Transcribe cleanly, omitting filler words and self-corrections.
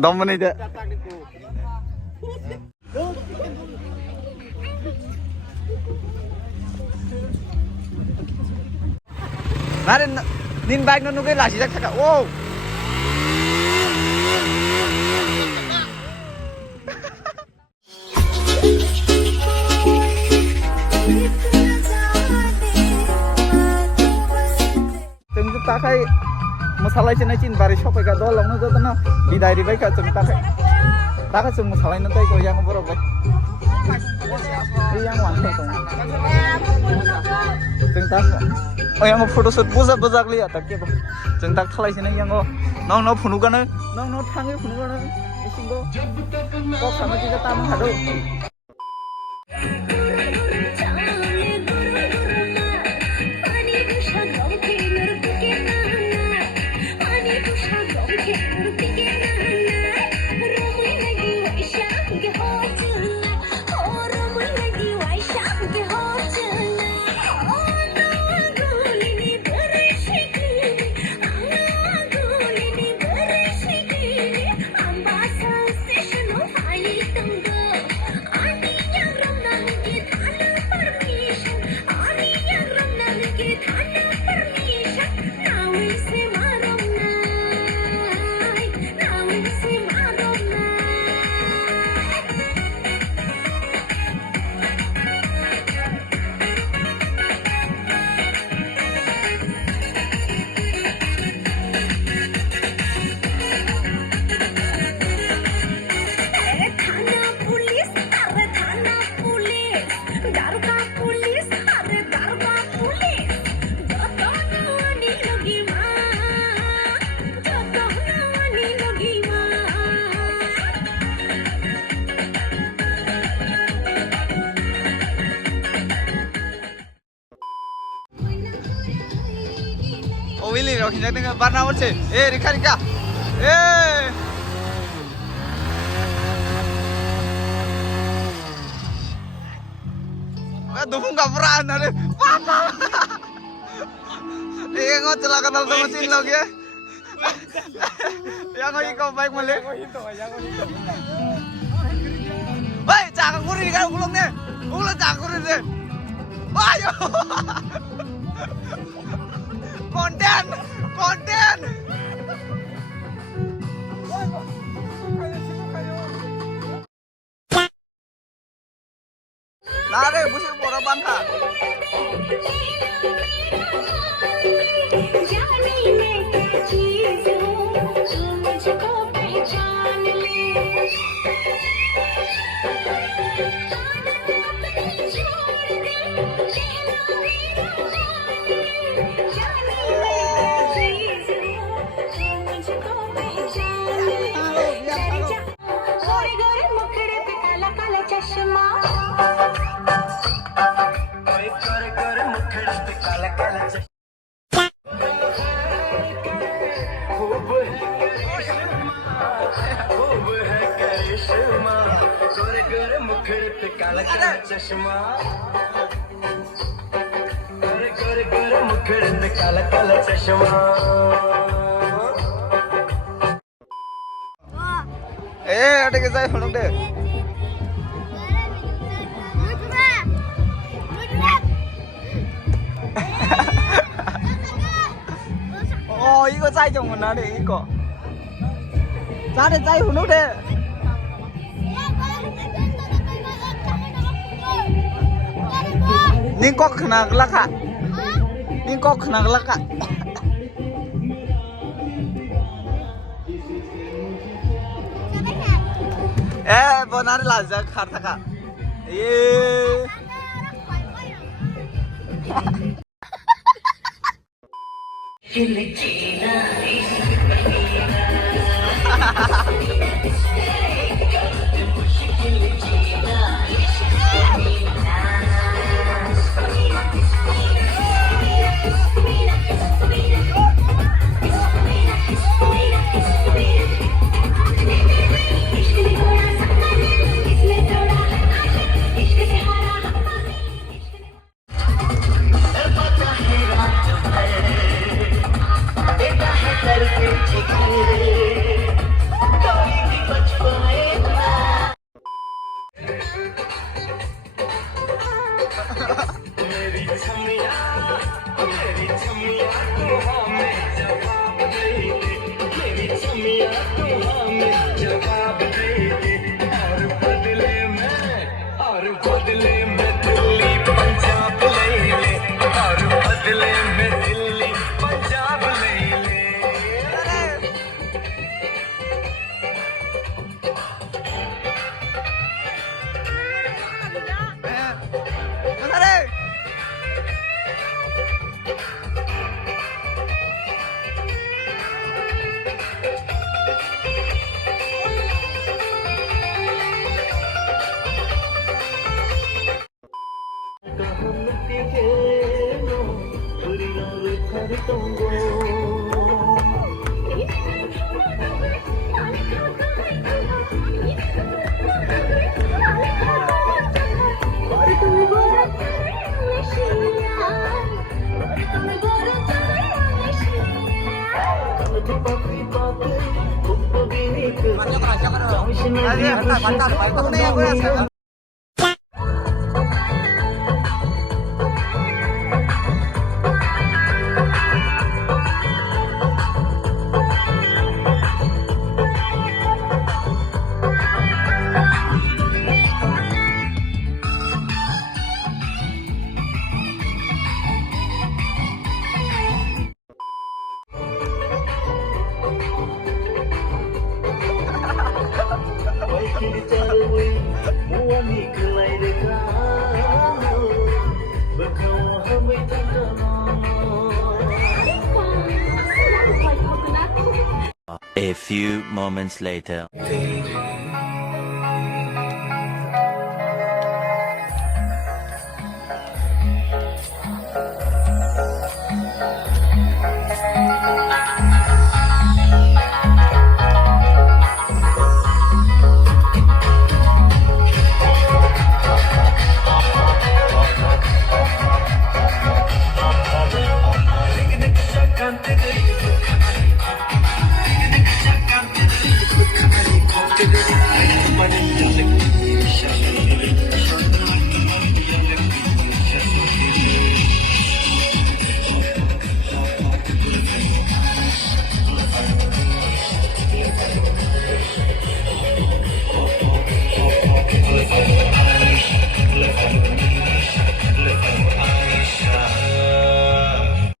दम नहीं दे नारे नीन बाइक नो नुके लासी जाक थाका ओ जों ताखाय मोसालाय चेनाय चिन बारि सफायगा दलावनो जतना बिदाय रिबायका जों ताखाय जों मोसालायनो तायखौ yang बरबाय yang वानखौ जों ता oh yang foto shoot buzak lihat tak ya जों ता खालायसनो yang नों फुनुगानो नों थाङै फुनुगानो इसिंगो कक सामा जिगा ताम हादो Oh Willy, rokin jak dengan barna wajse. Rika. Dukung kaperan ada. Papa. Ngot celaka dal mesin lagi ya. Yang kau baik malih. Hei, jangan kuri kan ulung nih. Ulung jangan kuri deh. Ayo. Konten. Nare, busuk bola bantah. चश्मा गोरे मुखड़े पे काला काला चश्मा अटे के जाय फणक दे 이거 जाय दंमोन ना दे इको जाय फणक दे Ni kok kena gelaka? Benar lazak harta kak. A few moments later.